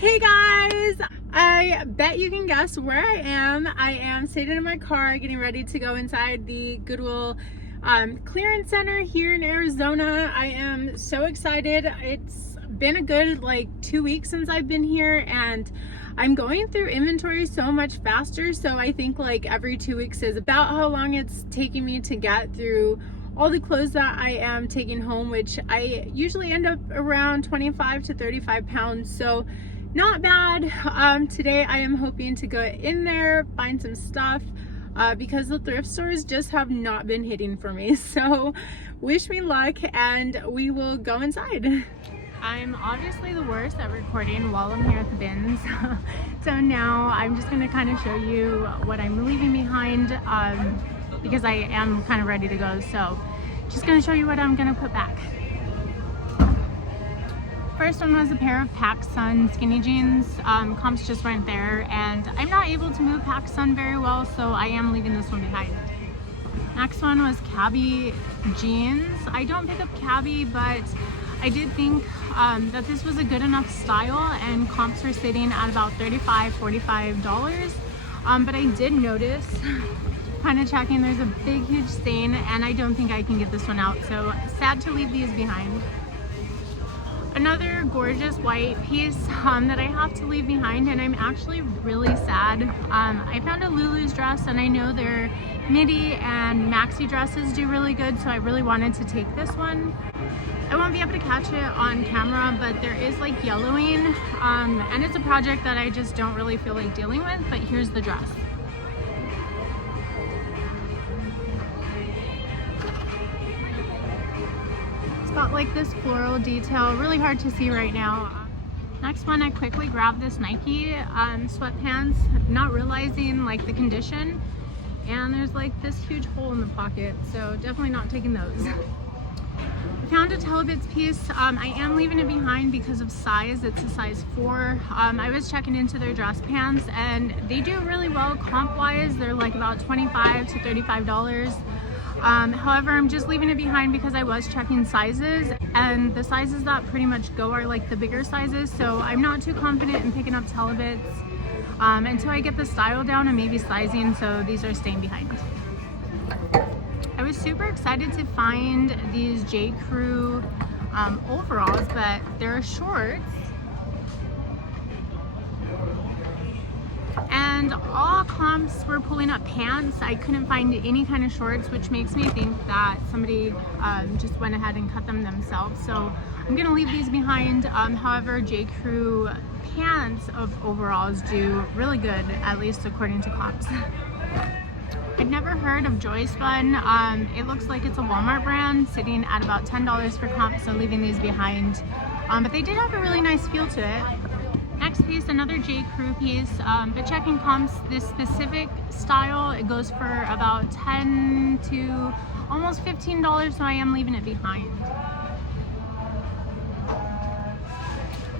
Hey guys! I bet you can guess where I am. I am sitting in my car getting ready to go inside the Goodwill clearance center here in Arizona. I am so excited. It's been a good 2 weeks since I've been here, and I'm going through inventory so much faster. So I think every 2 weeks is about how long it's taking me to get through all the clothes that I am taking home, which I usually end up around 25 to 35 pounds. So not bad. Today I am hoping to go in there, find some stuff, because the thrift stores just have not been hitting for me. So wish me luck and we will go inside. I'm obviously the worst at recording while I'm here at the bins. So now I'm just going to kind of show you what I'm leaving behind, because I am kind of ready to go. So just going to show you what I'm going to put back. First one was a pair of PacSun skinny jeans. Comps just weren't there, and I'm not able to move PacSun very well, so I am leaving this one behind. Next one was Cabby jeans. I don't pick up Cabby, but I did think that this was a good enough style, and comps were sitting at about $35, $45. But I did notice, kind of checking, there's a big huge stain, and I don't think I can get this one out, so sad to leave these behind. Another gorgeous white piece that I have to leave behind, and I'm actually really sad. I found a Lulu's dress, and I know their midi and maxi dresses do really good, so I really wanted to take this one. I won't be able to catch it on camera, but there is yellowing, and it's a project that I just don't really feel like dealing with, but here's the dress. Got this floral detail, really hard to see right now. Next one, I quickly grabbed this Nike sweatpants, not realizing the condition, and there's this huge hole in the pocket, so definitely not taking those. I found a Telebits piece. I am leaving it behind because of size. It's a size 4. I was checking into their dress pants, and they do really well comp wise. They're about $25 to $35. However, I'm just leaving it behind because I was checking sizes, and the sizes that pretty much go are the bigger sizes, so I'm not too confident in picking up Telebits until I get the style down and maybe sizing, so these are staying behind. I was super excited to find these J. Crew overalls, but they're shorts. And all comps were pulling up pants. I couldn't find any kind of shorts, which makes me think that somebody just went ahead and cut them themselves. So I'm gonna leave these behind. However, J. Crew pants of overalls do really good, at least according to comps. I'd never heard of Joyspun. It looks like it's a Walmart brand, sitting at about $10 for comp, so leaving these behind. But they did have a really nice feel to it. Next piece, another J. Crew piece, but checking comps, this specific style, it goes for about $10 to almost $15, so I am leaving it behind.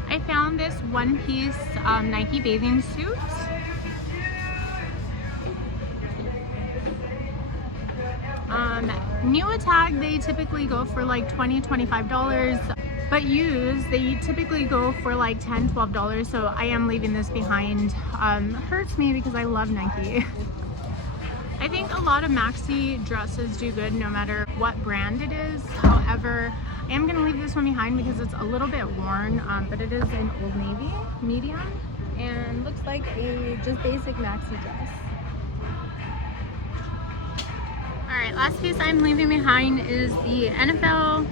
I found this one piece Nike bathing suit. New Attack, they typically go for $20, $25. But used, they typically go for $10, $12, so I am leaving this behind. Hurts me because I love Nike. I think a lot of maxi dresses do good no matter what brand it is. However, I am gonna leave this one behind because it's a little bit worn, but it is an Old Navy medium and looks like a just basic maxi dress. All right, last piece I'm leaving behind is the NFL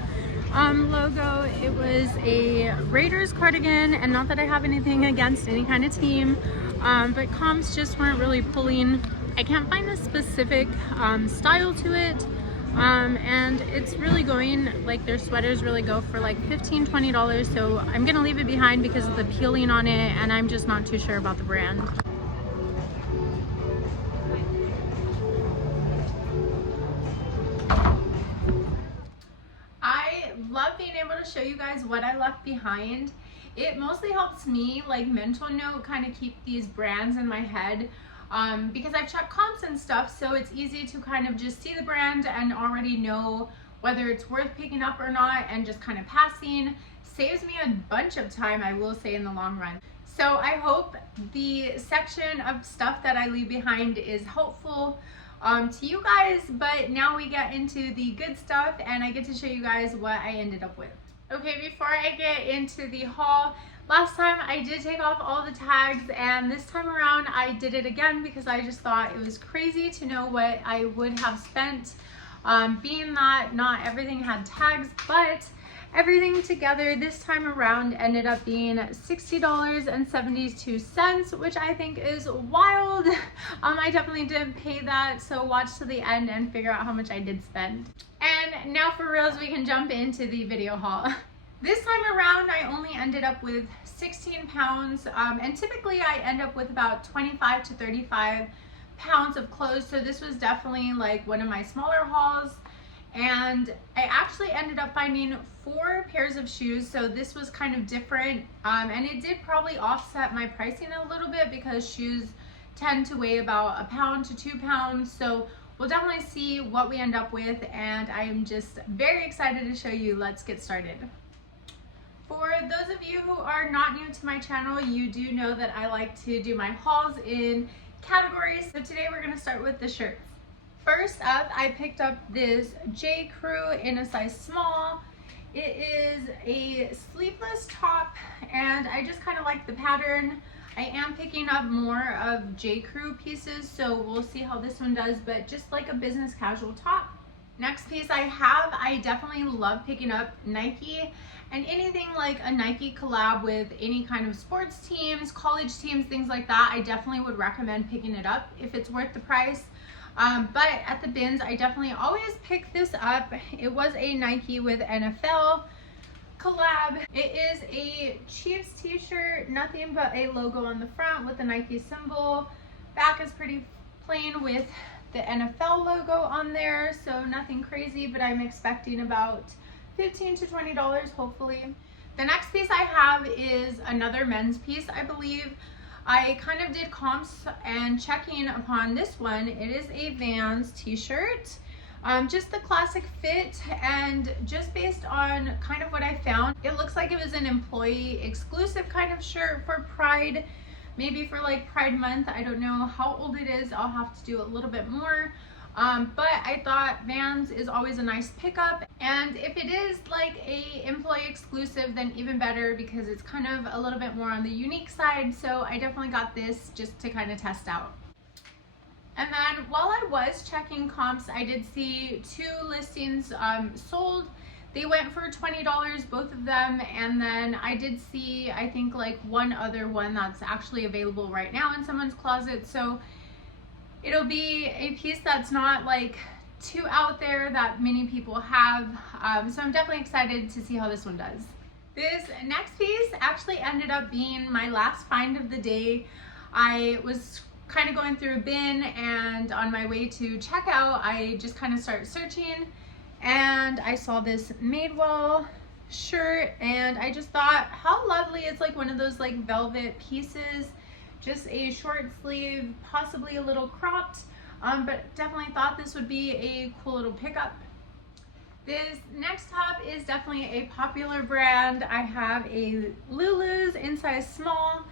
logo. It was a Raiders cardigan, and not that I have anything against any kind of team, but comps just weren't really pulling. I can't find a specific style to it, and it's really going, their sweaters really go for $15, $20, so I'm gonna leave it behind because of the peeling on it, and I'm just not too sure about the brand. Love being able to show you guys what I left behind. It mostly helps me mental note, kind of keep these brands in my head, because I've checked comps and stuff, so it's easy to kind of just see the brand and already know whether it's worth picking up or not, and just kind of passing. Saves me a bunch of time, I will say, in the long run. So I hope the section of stuff that I leave behind is helpful to you guys, but now we get into the good stuff and I get to show you guys what I ended up with. Okay, before I get into the haul, last time I did take off all the tags, and this time around I did it again because I just thought it was crazy to know what I would have spent, being that not everything had tags, but everything together this time around ended up being $60.72, which I think is wild. I definitely didn't pay that, so watch to the end and figure out how much I did spend. And now for reals, we can jump into the video haul. This time around, I only ended up with 16 pounds, and typically I end up with about 25 to 35 pounds of clothes, so this was definitely like one of my smaller hauls. And I actually ended up finding 4 pairs of shoes, so this was kind of different, and it did probably offset my pricing a little bit because shoes tend to weigh about 1 pound to 2 pounds, so we'll definitely see what we end up with, and I'm just very excited to show you. Let's get started. For those of you who are not new to my channel, you do know that I like to do my hauls in categories, so today we're going to start with the shirts. First up, I picked up this J. Crew in a size small. It is a sleeveless top, and I just kind of like the pattern. I am picking up more of J. Crew pieces, so we'll see how this one does, but just like a business casual top. Next piece I definitely love picking up Nike, and anything like a Nike collab with any kind of sports teams, college teams, things like that, I definitely would recommend picking it up if it's worth the price. But at the bins, I definitely always pick this up. It was a Nike with NFL collab. It is a Chiefs t-shirt, nothing but a logo on the front with the Nike symbol. Back is pretty plain with the NFL logo on there, so nothing crazy, but I'm expecting about $15 to $20 hopefully. The next piece I have is another men's piece, I believe. I kind of did comps and checking upon this one. It is a Vans t-shirt, just the classic fit, and just based on kind of what I found, it looks like it was an employee exclusive kind of shirt for Pride, maybe for like Pride Month. I don't know how old it is. I'll have to do a little bit more. But I thought Vans is always a nice pickup, and if it is like a employee exclusive, then even better because it's kind of a little bit more on the unique side, so I definitely got this just to kind of test out. And then while I was checking comps, I did see 2 listings sold. They went for $20, both of them, and then I did see, I think, like one other one that's actually available right now in someone's closet, so it'll be a piece that's not like too out there that many people have, so I'm definitely excited to see how this one does. This next piece actually ended up being my last find of the day. I was kind of going through a bin, and on my way to checkout I just kind of started searching, and I saw this Madewell shirt, and I just thought how lovely. It's like one of those like velvet pieces, just a short sleeve, possibly a little cropped, but definitely thought this would be a cool little pickup. This next top is definitely a popular brand. I have a Lulu's in size small.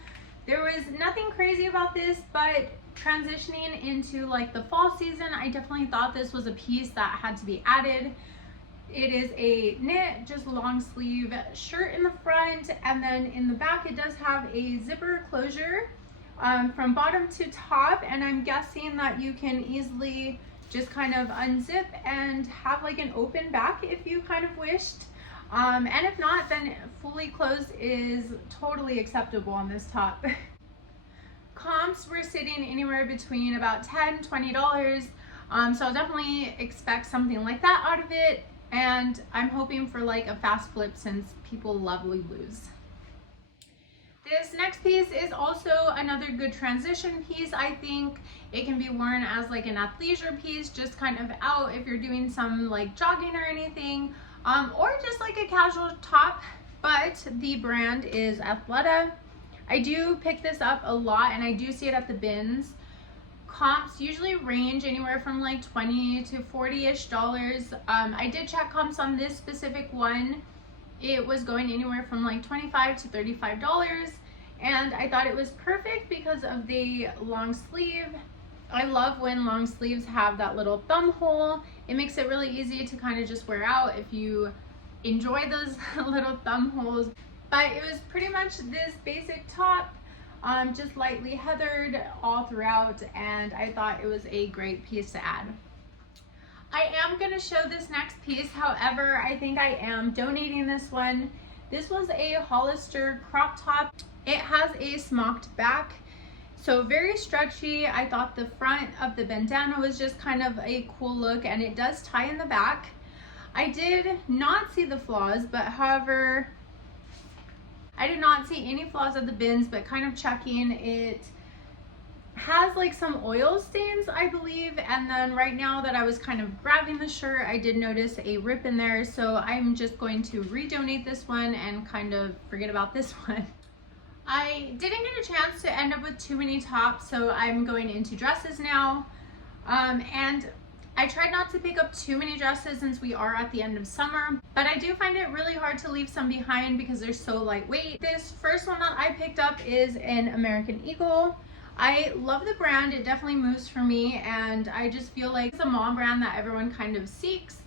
There was nothing crazy about this, but transitioning into like the fall season, I definitely thought this was a piece that had to be added. It is a knit, just long sleeve shirt in the front, and then in the back it does have a zipper closure from bottom to top, and I'm guessing that you can easily just kind of unzip and have like an open back if you kind of wished, and if not, then fully closed is totally acceptable on this top. Comps were sitting anywhere between about $10 $20, so I'll definitely expect something like that out of it, and I'm hoping for like a fast flip since people love Lulu's. This next piece is also another good transition piece. I think it can be worn as like an athleisure piece, just kind of out if you're doing some like jogging or anything, or just like a casual top, but the brand is Athleta. I do pick this up a lot, and I do see it at the bins Comps usually range anywhere from like 20 to 40-ish dollars. I did check comps on this specific one. It was going anywhere from like 25 to 35 dollars, and I thought it was perfect because of the long sleeve. I love when long sleeves have that little thumb hole. It makes it really easy to kind of just wear out if you enjoy those little thumb holes. But it was pretty much this basic top, just lightly heathered all throughout, and I thought it was a great piece to add. I am going to show this next piece, however, I think I am donating this one. This was a Hollister crop top. It has a smocked back, so very stretchy. I thought the front of the bandana was just kind of a cool look, and it does tie in the back. I did not see the flaws, but however, I did not see any flaws at the bins, but kind of checking, it has like some oil stains, I believe. And then right now that I was kind of grabbing the shirt, I did notice a rip in there. So I'm just going to redonate this one and kind of forget about this one. I didn't get a chance to end up with too many tops, so I'm going into dresses now. And I tried not to pick up too many dresses since we are at the end of summer, but I do find it really hard to leave some behind because they're so lightweight. This first one that I picked up is an American Eagle. I love the brand. It definitely moves for me, and I just feel like it's a mom brand that everyone kind of seeks.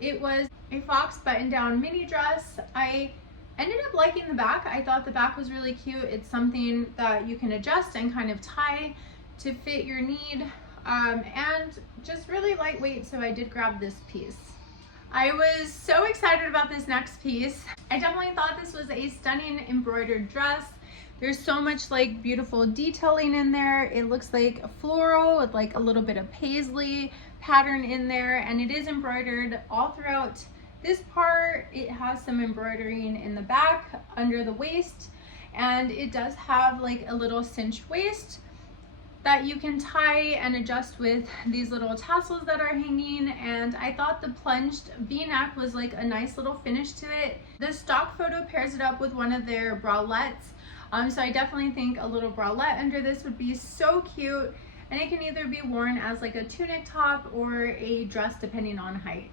It was a fox button-down mini dress. I ended up liking the back. I thought the back was really cute. It's something that you can adjust and kind of tie to fit your need. And just really lightweight, so I did grab this piece. I was so excited about this next piece. I definitely thought this was a stunning embroidered dress. There's so much like beautiful detailing in there. It looks like floral with like a little bit of paisley pattern in there, and it is embroidered all throughout this part. It has some embroidering in the back under the waist, and it does have like a little cinched waist that you can tie and adjust with these little tassels that are hanging. And I thought the plunged V-neck was like a nice little finish to it. The stock photo pairs it up with one of their bralettes, so I definitely think a little bralette under this would be so cute, and it can either be worn as like a tunic top or a dress depending on height.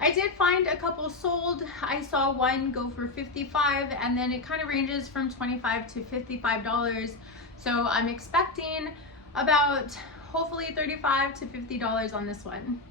I did find a couple sold. I saw one go for $55, and then it kind of ranges from $25 to $55. So I'm expecting about hopefully $35 to $50 on this one.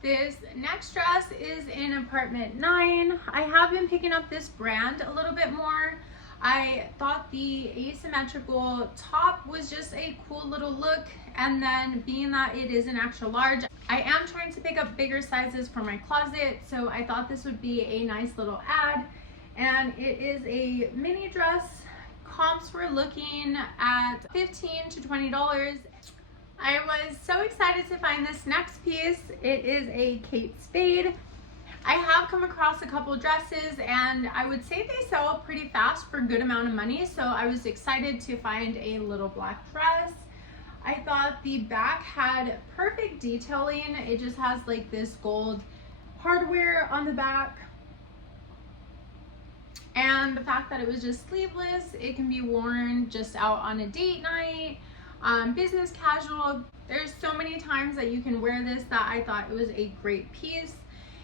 This next dress is in apartment 9. I have been picking up this brand a little bit more. I thought the asymmetrical top was just a cool little look, and then being that it is an extra large, I am trying to pick up bigger sizes for my closet, so I thought this would be a nice little add. And it is a mini dress. Comps were looking at $15 to $20. I was so excited to find this next piece. It is a Kate Spade. I have come across a couple dresses, and I would say they sell pretty fast for a good amount of money, so I was excited to find a little black dress. I thought the back had perfect detailing. It just has like this gold hardware on the back. And the fact that it was just sleeveless, it can be worn just out on a date night, business casual. There's so many times that you can wear this that I thought it was a great piece.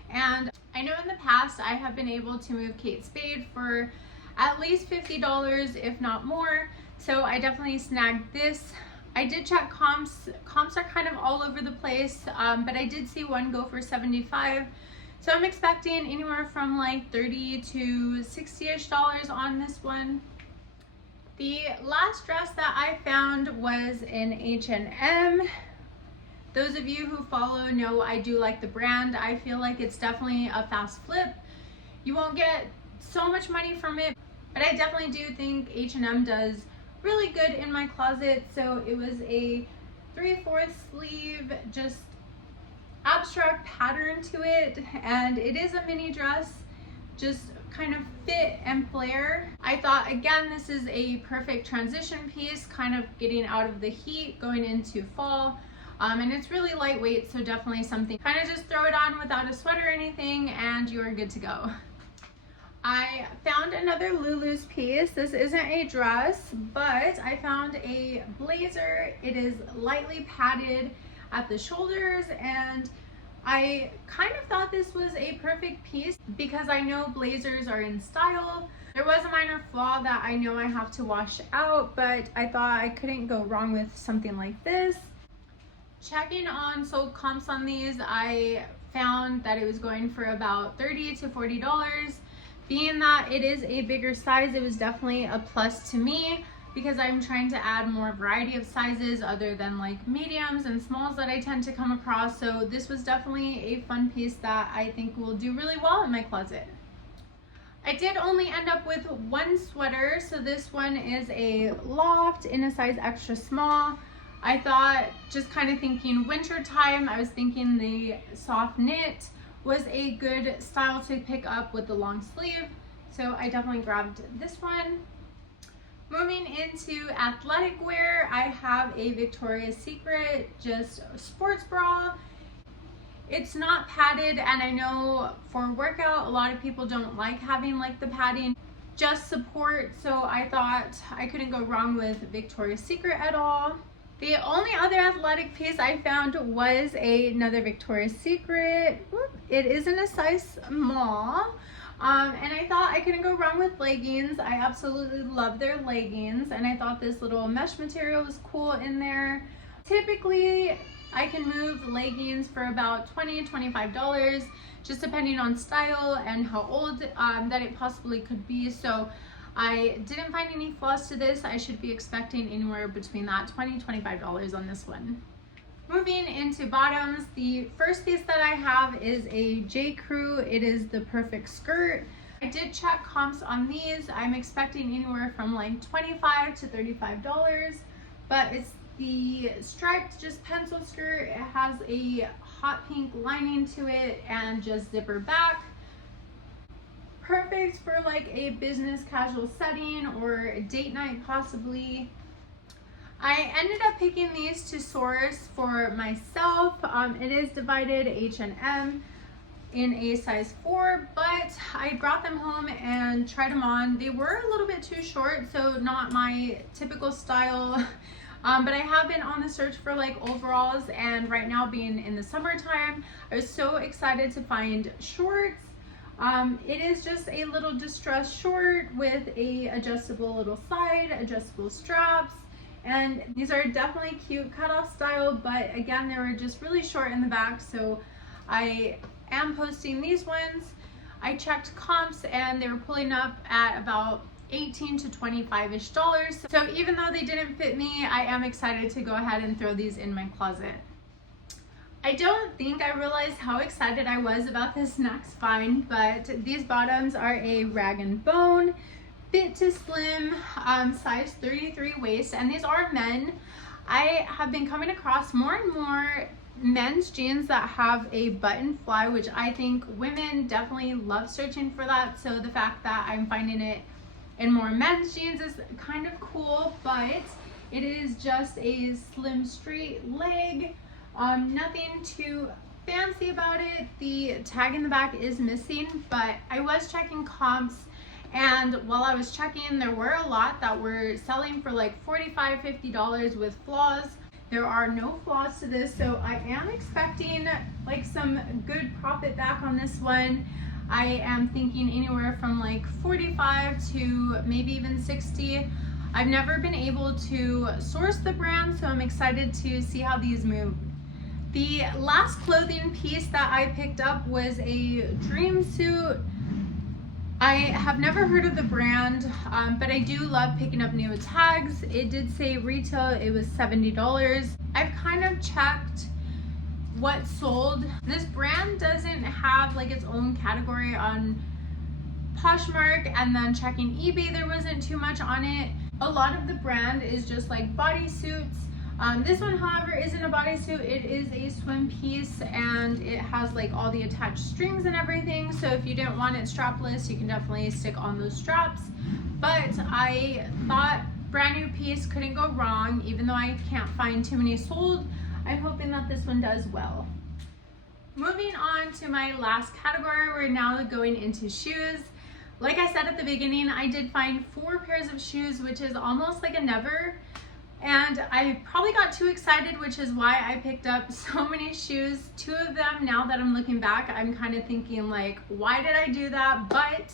And I know in the past I have been able to move Kate Spade for at least $50, if not more. So I definitely snagged this. I did check comps. Comps are kind of all over the place, but I did see one go for $75. So I'm expecting anywhere from like $30 to $60-ish on this one. The last dress that I found was in H&M. Those of you who follow know I do like the brand. I feel like it's definitely a fast flip. You won't get so much money from it, but I definitely do think H&M does really good in my closet. So it was a 3/4 sleeve, just abstract pattern to it, and it is a mini dress, just kind of fit and flare. I thought, again, this is a perfect transition piece, kind of getting out of the heat going into fall. And it's really lightweight, so definitely something kind of just throw it on without a sweater or anything and you are good to go. I found another Lulu's piece. This isn't a dress, but I found a blazer. It is lightly padded at the shoulders, and I kind of thought this was a perfect piece because I know blazers are in style. There was a minor flaw that I know I have to wash out, but I thought I couldn't go wrong with something like this. Checking on sold comps on these, I found that it was going for about $30 to $40. Being that it is a bigger size, it was definitely a plus to me because I'm trying to add more variety of sizes other than like mediums and smalls that I tend to come across. So this was definitely a fun piece that I think will do really well in my closet. I did only end up with one sweater. So this one is a loft in a size extra small. I thought, just kind of thinking winter time, I was thinking the soft knit was a good style to pick up with the long sleeve. So I definitely grabbed this one. Moving into athletic wear, I have a Victoria's Secret just sports bra. It's not padded, and I know for workout, a lot of people don't like having like the padding, just support. So I thought I couldn't go wrong with Victoria's Secret at all. The only other athletic piece I found was another Victoria's Secret. It is in a size small. And I thought I couldn't go wrong with leggings. I absolutely love their leggings, and I thought this little mesh material was cool in there. Typically, I can move leggings for about $20 to $25, just depending on style and how old that it possibly could be. So I didn't find any flaws to this. I should be expecting anywhere between that $20 to $25 on this one. Moving into bottoms, the first piece that I have is a J. Crew. It is the perfect skirt. I did check comps on these. I'm expecting anywhere from like $25 to $35, but it's the striped just pencil skirt. It has a hot pink lining to it and just zipper back. Perfect for like a business casual setting or a date night possibly. I ended up picking these to source for myself. It is divided H&M in a size 4, but I brought them home and tried them on. They were a little bit too short, so not my typical style. But I have been on the search for like overalls, and right now being in the summertime, I was so excited to find shorts. It is just a little distressed short with a adjustable little side, adjustable straps. And these are definitely cute cutoff style, but again, they were just really short in the back. So I am posting these ones. I checked comps and they were pulling up at about $18 to $25-ish. So even though they didn't fit me, I am excited to go ahead and throw these in my closet. I don't think I realized how excited I was about this next find, but these bottoms are a rag and bone, fit to slim, size 33 waist, and these are men. I have been coming across more and more men's jeans that have a button fly, which I think women definitely love searching for that. So the fact that I'm finding it in more men's jeans is kind of cool, but it is just a slim straight leg. Nothing too fancy about it. The tag in the back is missing, but I was checking comps, and while I was checking, there were a lot that were selling for like $45, $50 with flaws. There are no flaws to this, so I am expecting like some good profit back on this one. I am thinking anywhere from like 45 to maybe even 60. I've never been able to source the brand, so I'm excited to see how these move. The last clothing piece that I picked up was a dream suit. I have never heard of the brand, but I do love picking up new tags. It did say retail, it was $70. I've kind of checked what sold. This brand doesn't have like its own category on Poshmark, and then checking eBay, there wasn't too much on it. A lot of the brand is just like bodysuits. This one, however, isn't a bodysuit. It is a swim piece, and it has like all the attached strings and everything. So if you didn't want it strapless, you can definitely stick on those straps. But I thought brand new piece, couldn't go wrong. Even though I can't find too many sold, I'm hoping that this one does well. Moving on to my last category, we're now going into shoes. Like I said at the beginning, I did find 4 pairs of shoes, which is almost like a never. And I probably got too excited, which is why I picked up so many shoes. 2 of them, now that I'm looking back, I'm kind of thinking like, why did I do that? But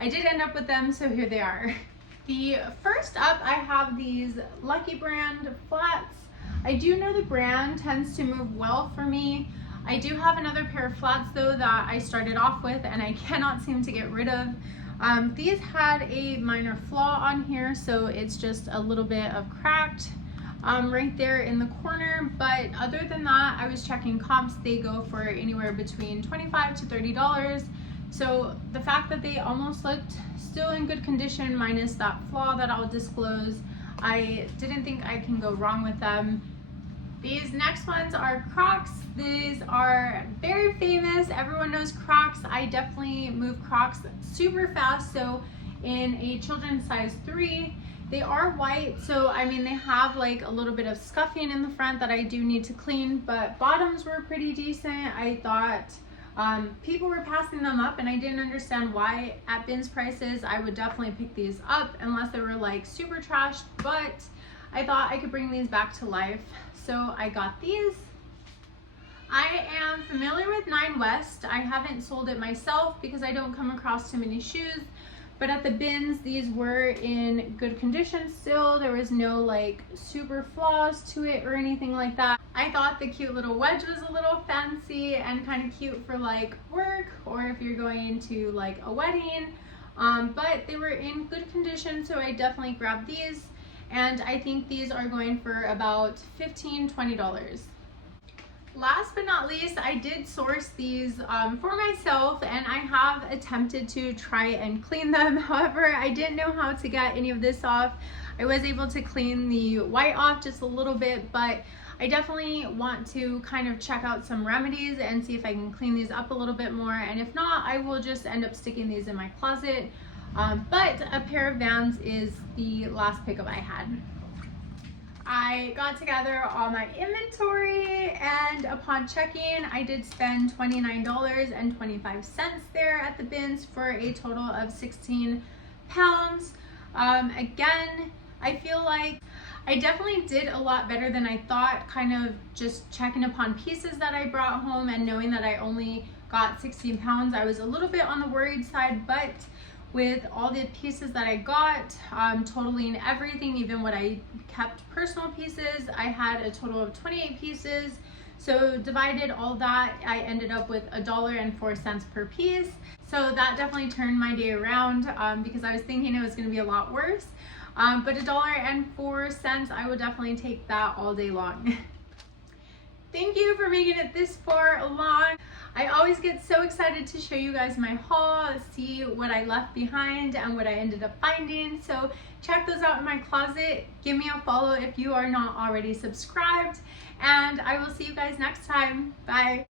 I did end up with them, so here they are. The first up, I have these Lucky brand flats. I do know the brand tends to move well for me. I do have another pair of flats though that I started off with and I cannot seem to get rid of. These had a minor flaw on here, so it's just a little bit of cracked right there in the corner, but other than that, I was checking comps. They go for anywhere between $25 to $30. So the fact that they almost looked still in good condition minus that flaw that I'll disclose, I didn't think I can go wrong with them. These next ones are Crocs. These are very famous. Everyone knows Crocs. I definitely move Crocs super fast. So in a children's size 3, they are white. So I mean, they have like a little bit of scuffing in the front that I do need to clean, but bottoms were pretty decent. I thought people were passing them up and I didn't understand why. At bins prices, I would definitely pick these up unless they were like super trashed, but I thought I could bring these back to life. So I got these. I am familiar with 9 West. I haven't sold it myself because I don't come across too many shoes, but at the bins, these were in good condition still. There was no like super flaws to it or anything like that. I thought the cute little wedge was a little fancy and kind of cute for like work or if you're going to like a wedding, but they were in good condition, so I definitely grabbed these. And I think these are going for about $15 to $20. Last but not least, I did source these for myself and I have attempted to try and clean them. However, I didn't know how to get any of this off. I was able to clean the white off just a little bit, but I definitely want to kind of check out some remedies and see if I can clean these up a little bit more. And if not, I will just end up sticking these in my closet. But a pair of Vans is the last pickup I had. I got together all my inventory and upon checking, I did spend $29.25 there at the bins for a total of 16 pounds. Again, I feel like I definitely did a lot better than I thought, kind of just checking upon pieces that I brought home and knowing that I only got 16 pounds. I was a little bit on the worried side, but with all the pieces that I got, totaling everything, even what I kept personal pieces, I had a total of 28 pieces. So divided all that, I ended up with $1.04 per piece. So that definitely turned my day around because I was thinking it was going to be a lot worse. But $1.04, I would definitely take that all day long. Thank you for making it this far along. I always get so excited to show you guys my haul, see what I left behind and what I ended up finding. So check those out in my closet. Give me a follow if you are not already subscribed. And I will see you guys next time. Bye.